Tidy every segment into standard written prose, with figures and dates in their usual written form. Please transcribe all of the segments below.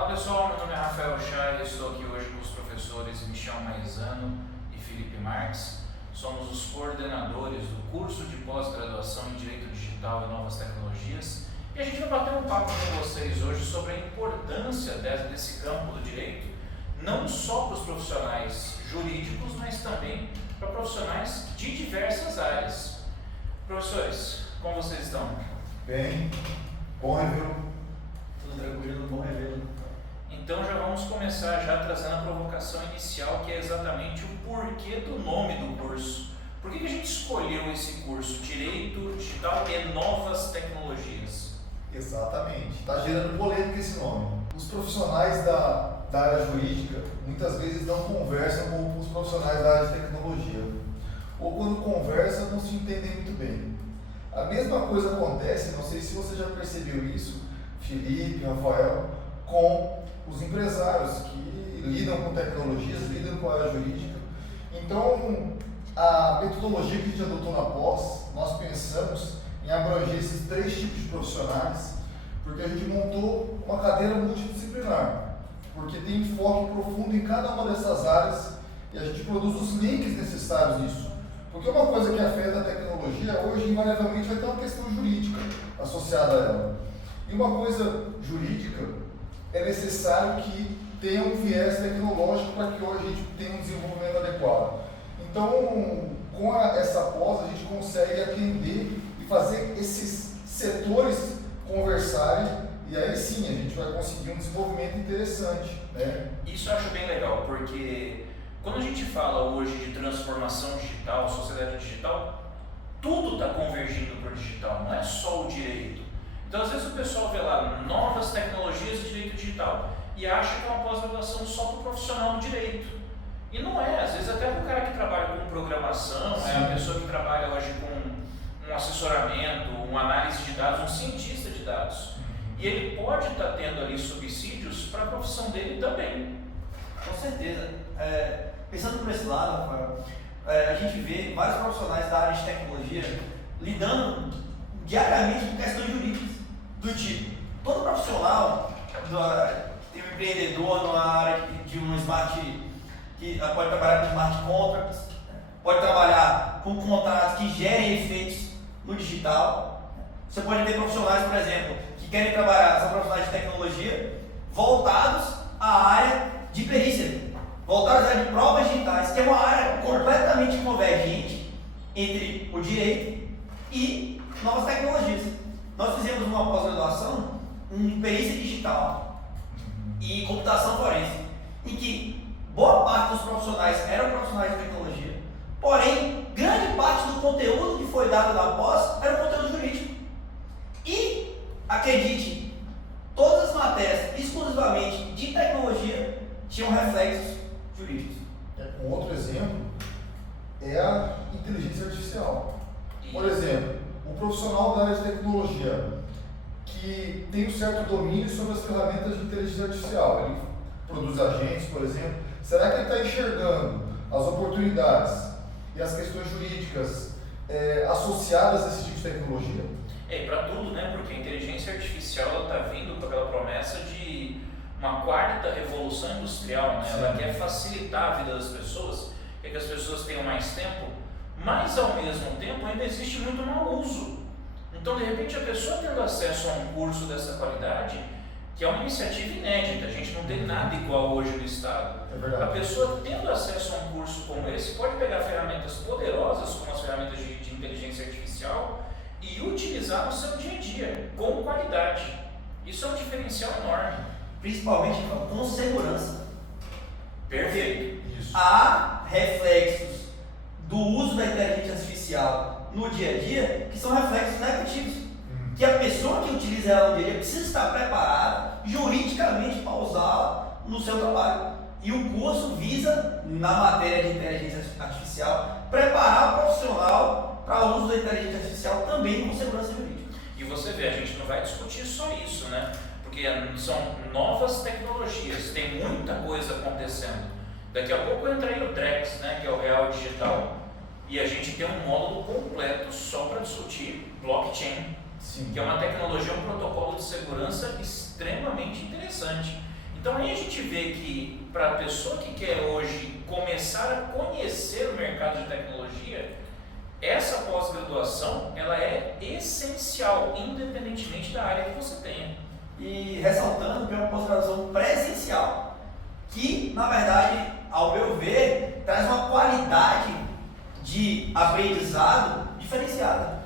Fala pessoal, meu nome é Rafael Chá e estou aqui hoje com os professores Michel Maizano e Felipe Marques. Somos os coordenadores do curso de pós-graduação em Direito Digital e Novas Tecnologias e a gente vai bater um papo com vocês hoje sobre a importância desse campo do direito, não só para os profissionais jurídicos, mas também para profissionais de diversas áreas. Professores, como vocês estão? Bem, bom review. Tudo tranquilo, bom revê-lo. Então já vamos começar já trazendo a provocação inicial, que é exatamente o porquê do nome do curso. Por que a gente escolheu esse curso, Direito Digital e Novas Tecnologias? Exatamente, está gerando polêmica esse nome. Os profissionais da área jurídica muitas vezes não conversam com os profissionais da área de tecnologia. Ou quando conversam não se entendem muito bem. A mesma coisa acontece, não sei se você já percebeu isso, Felipe, Rafael, com os empresários que lidam com tecnologias, lidam com a área jurídica. Então, a metodologia que a gente adotou na pós, nós pensamos em abranger esses três tipos de profissionais, porque a gente montou uma cadeira multidisciplinar, porque tem enfoque profundo em cada uma dessas áreas e a gente produz os links necessários nisso. Porque uma coisa que afeta a tecnologia, hoje invariavelmente vai ter uma questão jurídica associada a ela. E uma coisa jurídica é necessário que tenha um viés tecnológico para que hoje a gente tenha um desenvolvimento adequado. Então, com essa pós, a gente consegue atender e fazer esses setores conversarem e aí sim a gente vai conseguir um desenvolvimento interessante, né? Isso eu acho bem legal, porque quando a gente fala hoje de transformação digital, sociedade digital, tudo está convergindo para o digital, não é só o direito. Então, às vezes o pessoal vê lá novas tecnologias de direito digital e acha que é uma pós-graduação só para o profissional do direito. E não é, às vezes até para o cara que trabalha com programação, é a pessoa que trabalha hoje com um assessoramento, uma análise de dados, um cientista de dados. E ele pode estar tendo ali subsídios para a profissão dele também. Com certeza. Pensando por esse lado, Rafael, a gente vê vários profissionais da área de tecnologia lidando diariamente com questões jurídicas, do tipo, todo profissional, tem um empreendedor na área de um smart, que pode trabalhar com smart contracts, pode trabalhar com contratos que gerem efeitos no digital. Você pode ter profissionais, por exemplo, que querem trabalhar, são profissionais de tecnologia, voltados à área de perícia, voltados à área de provas digitais, que é uma área completamente convergente entre o direito e novas tecnologias. Nós fizemos uma pós-graduação em perícia digital e computação forense, em que boa parte dos profissionais eram profissionais de tecnologia, porém, grande parte do conteúdo que foi dado na pós era o conteúdo jurídico. E, acredite, todas as matérias exclusivamente de tecnologia tinham reflexos jurídicos. Um outro exemplo é a inteligência artificial. Por exemplo, o profissional da área de tecnologia que tem um certo domínio sobre as ferramentas de inteligência artificial, ele produz agentes, por exemplo, será que ele está enxergando as oportunidades e as questões jurídicas associadas a esse tipo de tecnologia? Para tudo, né? Porque a inteligência artificial está vindo com aquela promessa de uma quarta revolução industrial, né? Ela quer facilitar a vida das pessoas, quer que as pessoas tenham mais tempo, mas ao mesmo tempo ainda existe muito mau uso. Então, de repente, a pessoa tendo acesso a um curso dessa qualidade, que é uma iniciativa inédita, a gente não tem nada igual hoje no Estado. É verdade. A pessoa tendo acesso a um curso como esse pode pegar ferramentas poderosas, como as ferramentas de inteligência artificial, e utilizar no seu dia a dia, com qualidade. Isso é um diferencial enorme. Principalmente com segurança. Perfeito. Isso. Há reflexos do uso da inteligência artificial no dia a dia que são reflexos negativos. Que a pessoa que utiliza ela no dia a dia precisa estar preparada juridicamente para usá-la no seu trabalho. E o curso visa, na matéria de inteligência artificial, preparar o profissional para o uso da inteligência artificial também com segurança jurídica. E você vê, a gente não vai discutir só isso, né? Porque são novas tecnologias, tem muita coisa acontecendo. Daqui a pouco entra aí o DREX, né, que é o Real Digital, e a gente tem um módulo completo só para discutir blockchain, Sim. que é uma tecnologia, um protocolo de segurança extremamente interessante. Então aí a gente vê que para a pessoa que quer hoje começar a conhecer o mercado de tecnologia, essa pós-graduação ela é essencial, independentemente da área que você tenha. E ressaltando que é uma pós-graduação presencial, que na verdade, ao meu ver, traz uma qualidade de aprendizado diferenciada.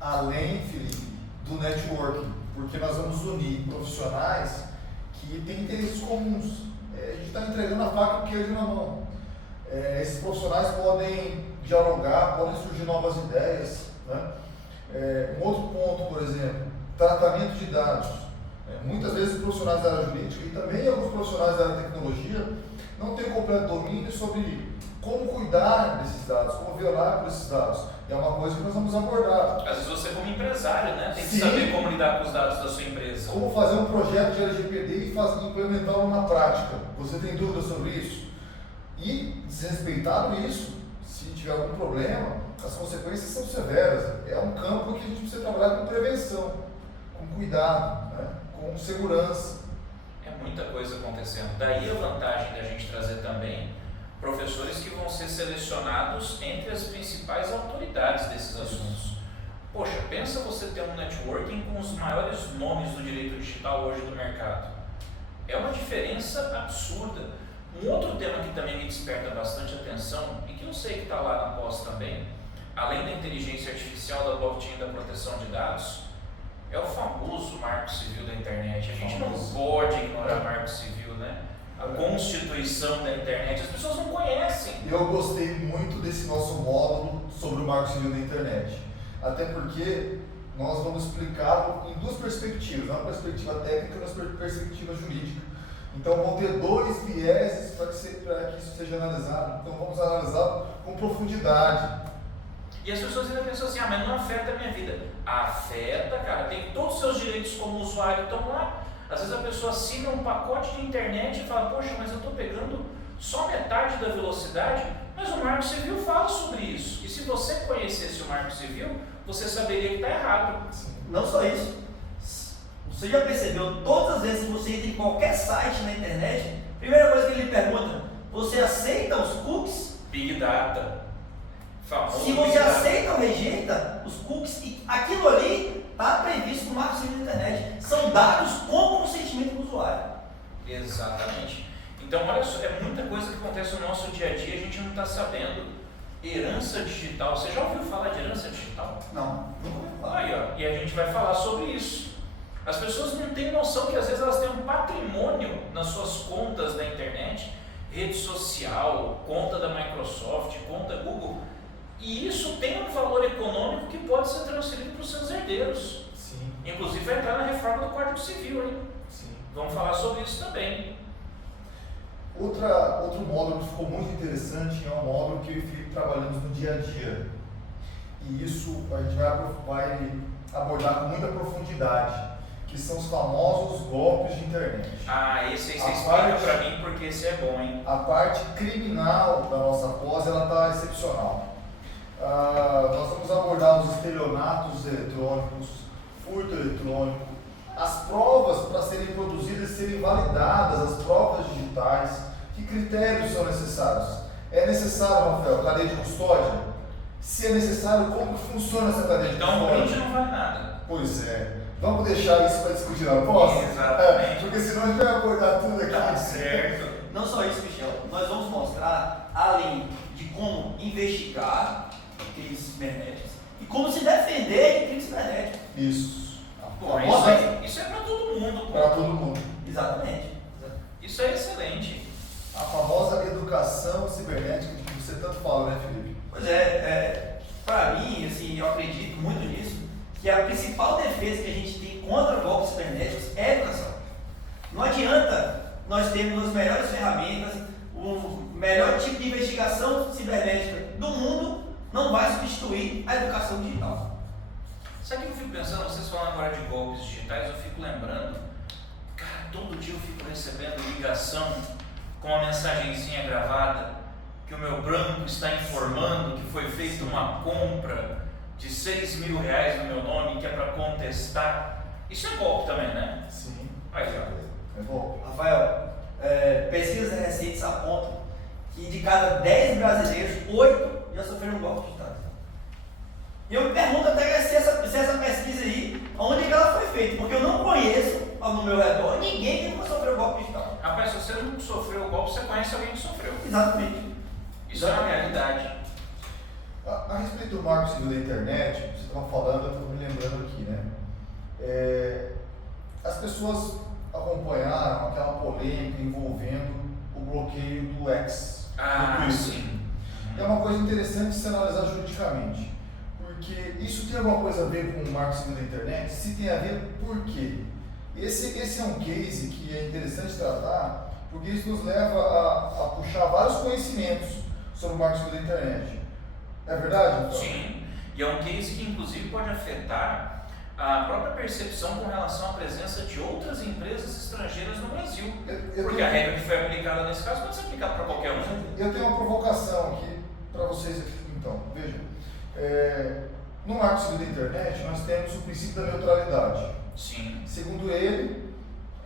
Além, Felipe, do networking, porque nós vamos unir profissionais que têm interesses comuns. A gente está entregando a faca e o queijo na mão. Esses profissionais podem dialogar, podem surgir novas ideias, né? Um outro ponto, por exemplo, tratamento de dados. Muitas vezes os profissionais da área jurídica e também alguns profissionais da área de tecnologia não têm completo domínio sobre como cuidar desses dados, como violar por esses dados. É uma coisa que nós vamos abordar. Às vezes você como empresário, né, tem que Sim. saber como lidar com os dados da sua empresa. Como fazer um projeto de LGPD e implementá-lo na prática. Você tem dúvidas sobre isso? E, desrespeitado isso, se tiver algum problema, as consequências são severas. É um campo que a gente precisa trabalhar com prevenção, com cuidado, né? Com segurança. É muita coisa acontecendo. Daí a vantagem da gente trazer também professores que vão ser selecionados entre as principais autoridades desses assuntos. Poxa, pensa você ter um networking com os maiores nomes do direito digital hoje do mercado. É uma diferença absurda. Um outro tema que também me desperta bastante atenção, e que eu sei que está lá na pós também, além da inteligência artificial, da blockchain e da proteção de dados, é o famoso marco civil da internet. A gente não pode ignorar marco civil, né? A constituição da internet, as pessoas não conhecem. Eu gostei muito desse nosso módulo sobre o Marco Civil da internet, até porque nós vamos explicá-lo em duas perspectivas, uma perspectiva técnica e uma perspectiva jurídica. Então vão ter dois vieses para que isso seja analisado, então vamos analisá-lo com profundidade. E as pessoas ainda pensam assim, mas não afeta a minha vida. Afeta, cara, tem todos os seus direitos como usuário estão lá. Às vezes a pessoa assina um pacote de internet e fala, poxa, mas eu estou pegando só metade da velocidade, mas o Marco Civil fala sobre isso. E se você conhecesse o Marco Civil, você saberia que está errado. Não só isso, você já percebeu, todas as vezes que você entra em qualquer site na internet, a primeira coisa que ele pergunta, você aceita os cookies? Big Data. Famoso Se você Big Data. aceita ou rejeita os cookies, aquilo ali está previsto no Marco Civil da internet. São dados com consentimento do usuário. Exatamente. Então, olha só, é muita coisa que acontece no nosso dia a dia e a gente não está sabendo. Herança digital. Você já ouviu falar de herança digital? Não, nunca ouvi falar. Aí, ó, e a gente vai falar sobre isso. As pessoas não têm noção que às vezes elas têm um patrimônio nas suas contas da internet, rede social, conta da Microsoft, conta Google, e isso tem um valor econômico que pode ser transferido para os seus herdeiros. Sim, Inclusive vai entrar na reforma do Código Civil, hein? sim. Vamos falar sobre isso também. Outro módulo que ficou muito interessante é um módulo que eu e o Felipe trabalhamos no dia a dia. E isso a gente vai abordar com muita profundidade, que são os famosos golpes de internet. Ah, esse aí você A explica parte- pra mim porque esse é bom, hein? A parte criminal da nossa pós, ela está excepcional. Nós vamos abordar os estelionatos eletrônicos, furto eletrônico, as provas para serem produzidas e serem validadas, as provas digitais, que critérios são necessários. É necessário, Rafael, cadeia de custódia? Se é necessário, como que funciona essa cadeia de Então o custódia? print não vale nada. Pois é. Vamos deixar isso para discutir na pós? Exatamente. Porque senão a gente vai abordar tudo aqui. Tá certo. Não só isso, Michel, nós vamos mostrar, além de como investigar crimes cibernéticos e como se defender de crimes cibernéticos. Isso. Pô, isso é para todo mundo, pô. Para todo mundo. Exatamente. Isso é excelente. A famosa educação cibernética que você tanto fala, né, Felipe? Pois para mim, assim, eu acredito muito nisso, que a principal defesa que a gente tem contra golpes cibernéticos é a educação. Não adianta nós termos as melhores ferramentas, o melhor tipo de investigação cibernética do mundo, não vai substituir a educação digital. Sabe o que eu fico pensando? Vocês falam agora de golpes digitais, eu fico lembrando, cara, todo dia eu fico recebendo ligação com uma mensagenzinha gravada que o meu banco está informando que foi feita uma compra de R$6.000 no meu nome, que é para contestar. Isso é golpe também, né? Sim. Aí, ó. É bom. Rafael, pesquisas recentes apontam que de cada 10 brasileiros, 8 já sofreram um golpe digital. E eu me pergunto até se essa pesquisa aí, onde que ela foi feita, porque eu não conheço no meu redor ninguém que nunca sofreu golpe digital. Rapaz, se você não sofreu o golpe, você conhece alguém que sofreu. Exatamente. Isso é uma realidade. A respeito do marco civil da internet, você estava falando, eu estou me lembrando aqui, né? As pessoas acompanharam aquela polêmica envolvendo o bloqueio do X. Sim. É uma coisa interessante de se analisar juridicamente, porque isso tem alguma coisa a ver com o marco civil da internet? Se tem a ver, por quê? Esse é um case que é interessante tratar, porque isso nos leva a puxar vários conhecimentos sobre o marco civil da internet. É verdade? Então? Sim, e é um case que inclusive pode afetar a própria percepção com relação à presença de outras empresas estrangeiras no Brasil. Porque a regra que foi aplicada nesse caso pode ser aplicada para qualquer um. Eu tenho uma provocação aqui para vocês aqui. Então, vejam. No marco civil da internet, nós temos o princípio da neutralidade. Sim. Segundo ele,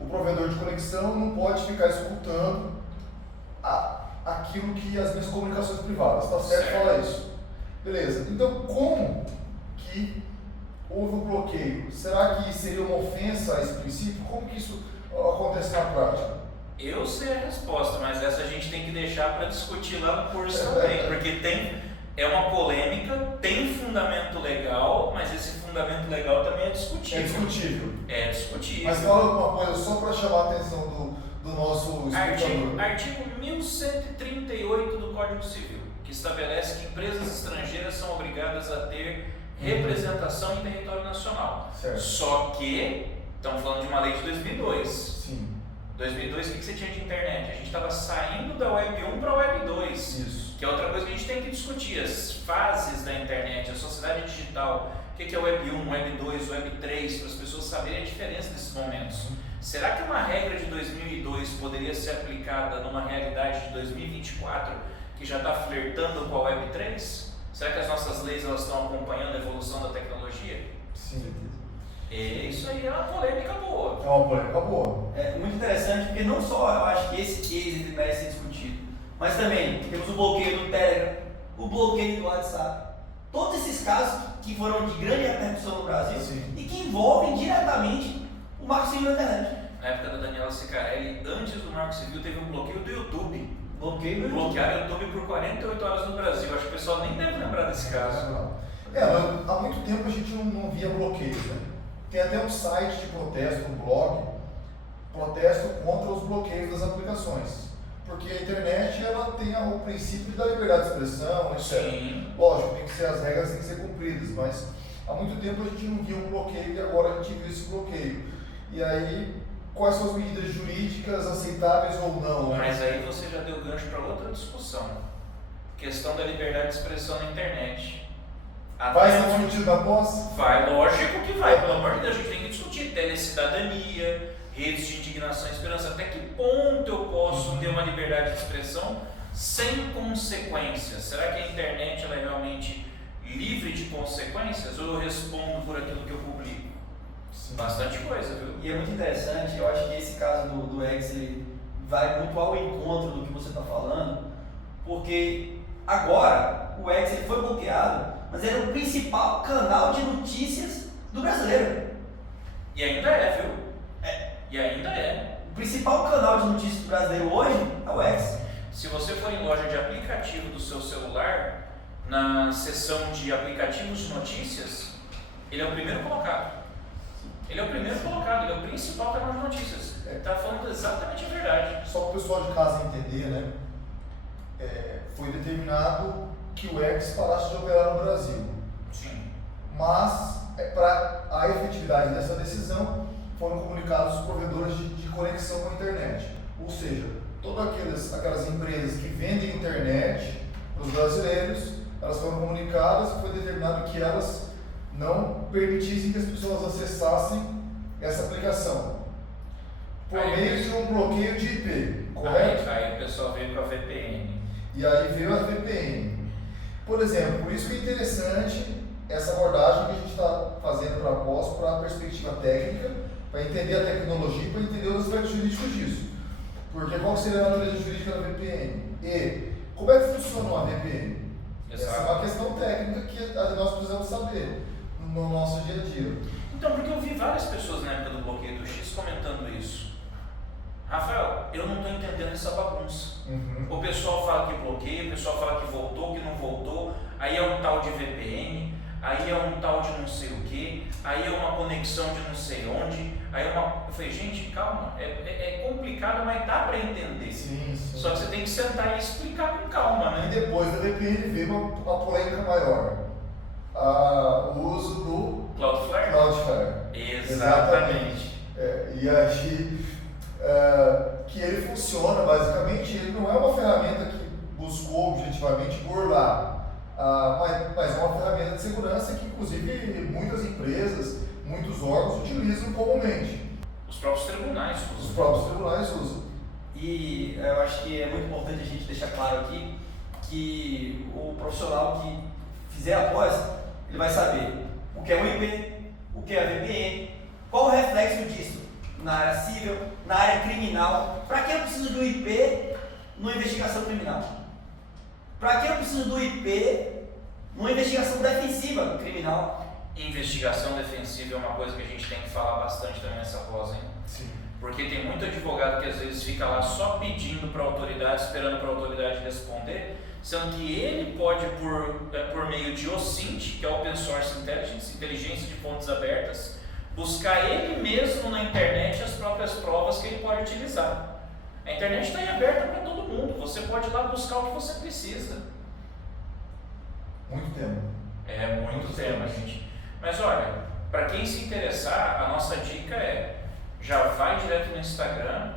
o provedor de conexão não pode ficar escutando aquilo que as minhas comunicações privadas. Está certo falar isso? Beleza. Então, como que houve um bloqueio? Será que seria uma ofensa a esse princípio? Como que isso acontece na prática? Eu sei a resposta, mas essa a gente tem que deixar para discutir lá no curso também, porque é uma polêmica, tem fundamento legal, mas esse fundamento legal também é discutível. É discutível. É discutível. Mas fala alguma coisa só para chamar a atenção do nosso espectador. Artigo 1138 do Código Civil, que estabelece que empresas estrangeiras são obrigadas a ter representação em território nacional. Certo. Só que, estamos falando de uma lei de 2002. Sim. 2002, o que você tinha de internet? A gente estava saindo da Web 1 para a Web 2. Isso. Que é outra coisa que a gente tem que discutir, as fases da internet, a sociedade digital, o que é Web 1, Web 2, Web 3, para as pessoas saberem a diferença desses momentos. Será que uma regra de 2002 poderia ser aplicada numa realidade de 2024 que já está flertando com a Web 3? Será que as nossas leis elas estão acompanhando a evolução da tecnologia? Sim. Isso aí é uma polêmica boa. É uma polêmica boa. É muito interessante porque não só eu acho que esse case ele merece ser discutido, mas também temos o bloqueio do Telegram, o bloqueio do WhatsApp. Todos esses casos que foram de grande repercussão no Brasil. Sim. E que envolvem diretamente o marco civil da internet. Na época da Daniela Sicarelli, antes do Marco Civil, teve um bloqueio do YouTube. Bloquearam o YouTube por 48 horas no Brasil. Acho que o pessoal nem deve lembrar desse caso. Mas há muito tempo a gente não via bloqueios, né? Tem até um site de protesto, um blog, protesto contra os bloqueios das aplicações. Porque a internet ela tem o princípio da liberdade de expressão, etc. Sim. Lógico, as regras têm que ser cumpridas, mas há muito tempo a gente não via um bloqueio e agora a gente viu esse bloqueio. E aí, quais são as medidas jurídicas aceitáveis ou não? Né? Mas aí você já deu gancho para outra discussão. Questão da liberdade de expressão na internet. Vai ser discutido na pós? Vai, lógico que vai. Pelo amor de Deus, a gente tem que discutir telecidadania, redes de indignação e esperança. Até que ponto eu posso ter uma liberdade de expressão sem consequências? Será que a internet ela é realmente livre de consequências ou eu respondo por aquilo que eu publico? Sim. Bastante coisa, viu? E é muito interessante, eu acho que esse caso do X ele vai muito ao encontro do que você está falando, porque agora o X ele foi bloqueado, mas ele é o principal canal de notícias do brasileiro. E ainda é, viu? E ainda é. O principal canal de notícias do brasileiro hoje é o X. Se você for em loja de aplicativo do seu celular, na seção de aplicativos de notícias, ele é o primeiro colocado. Ele é o primeiro colocado, ele é o principal canal de notícias. Ele está falando exatamente a verdade. Só para o pessoal de casa entender, né? Foi determinado que o X parasse de operar no Brasil. Sim. Mas, para a efetividade dessa decisão, foram comunicados os provedores de conexão com a internet. Ou seja, todas aquelas empresas que vendem internet para os brasileiros, elas foram comunicadas e foi determinado que elas não permitissem que as pessoas acessassem essa aplicação por meio de um bloqueio de IP, correto? Aí o pessoal veio com a VPN. E aí veio a VPN. Por exemplo, por isso que é interessante essa abordagem que a gente está fazendo para a perspectiva técnica, para entender a tecnologia e para entender os aspectos jurídicos disso. Porque qual seria a natureza jurídica da VPN? E como é que funciona uma VPN? Exato. Essa é uma questão técnica que nós precisamos saber no nosso dia a dia. Então, porque eu vi várias pessoas na época do bloqueio do X comentando isso. Rafael, eu não estou entendendo essa bagunça. O pessoal fala que bloqueia, o pessoal fala que voltou, que não voltou, aí é um tal de VPN, aí é um tal de não sei o que, aí é uma conexão de não sei onde, aí é uma... Eu falei, gente, calma, é complicado, mas dá para entender. Sim. Só que você tem que sentar e explicar com calma, né? E depois da VPN veio uma polêmica maior. O uso do Cloudflare. Exatamente. E aí, que ele funciona, basicamente, ele não é uma ferramenta que buscou objetivamente burlar, mas é uma ferramenta de segurança que, inclusive, muitas empresas, muitos órgãos utilizam comumente. Os próprios tribunais usam. E eu acho que é muito importante a gente deixar claro aqui que o profissional que fizer a pós, ele vai saber o que é o IP, o que é a VPN, qual o reflexo disso na área civil, na área criminal. Para que eu preciso do IP numa investigação criminal? Para que eu preciso do IP numa investigação defensiva criminal? Investigação defensiva é uma coisa que a gente tem que falar bastante também nessa pós, hein? Sim. Porque tem muito advogado que às vezes fica lá só pedindo para a autoridade, esperando para a autoridade responder, sendo que ele pode, por meio de OSINT, que é Open Source Intelligence, inteligência de fontes abertas, buscar ele mesmo na internet as próprias provas que ele pode utilizar. A internet está aí aberta para todo mundo, você pode ir lá buscar o que você precisa. Muito tema. É muito tema, gente. Mas olha, para quem se interessar, a nossa dica é: já vai direto no Instagram,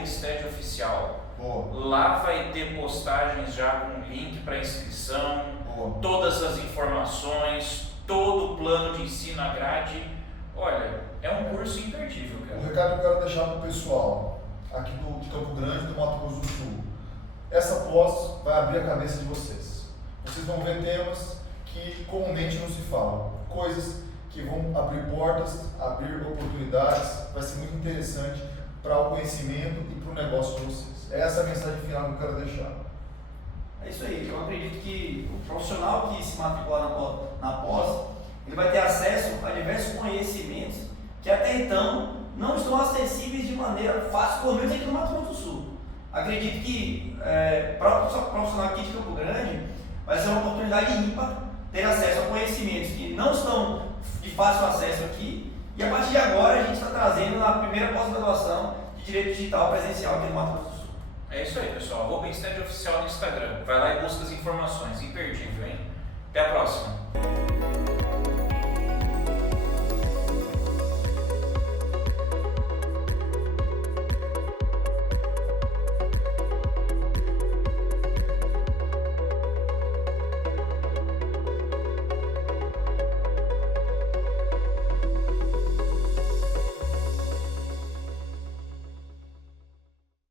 @InsteadOficial. Lá vai ter postagens já com link para inscrição, todas as informações, todo o plano de ensino, a grade. Olha, é um curso imperdível, cara. O recado que eu quero deixar para o pessoal aqui de Campo Grande, do Mato Grosso do Sul: essa pós vai abrir a cabeça de vocês. Vocês vão ver temas que comumente não se falam, coisas que vão abrir portas, abrir oportunidades. Vai ser muito interessante para o conhecimento e para o negócio de vocês. Essa é a mensagem final que eu quero deixar. É isso aí. Eu acredito que o profissional que se matricular na pós, ele vai ter acesso a diversos conhecimentos que até então não estão acessíveis de maneira fácil, pelo menos aqui no Mato Grosso do Sul. Acredito que para o profissional aqui de Campo Grande vai ser uma oportunidade ímpar ter acesso a conhecimentos que não estão de fácil acesso aqui, e a partir de agora a gente está trazendo na primeira pós-graduação de Direito Digital Presencial aqui no Mato Grosso do Sul. É isso aí, pessoal. @InsteadOficial no Instagram. Vai lá e busca as informações. Imperdível, hein? Até a próxima.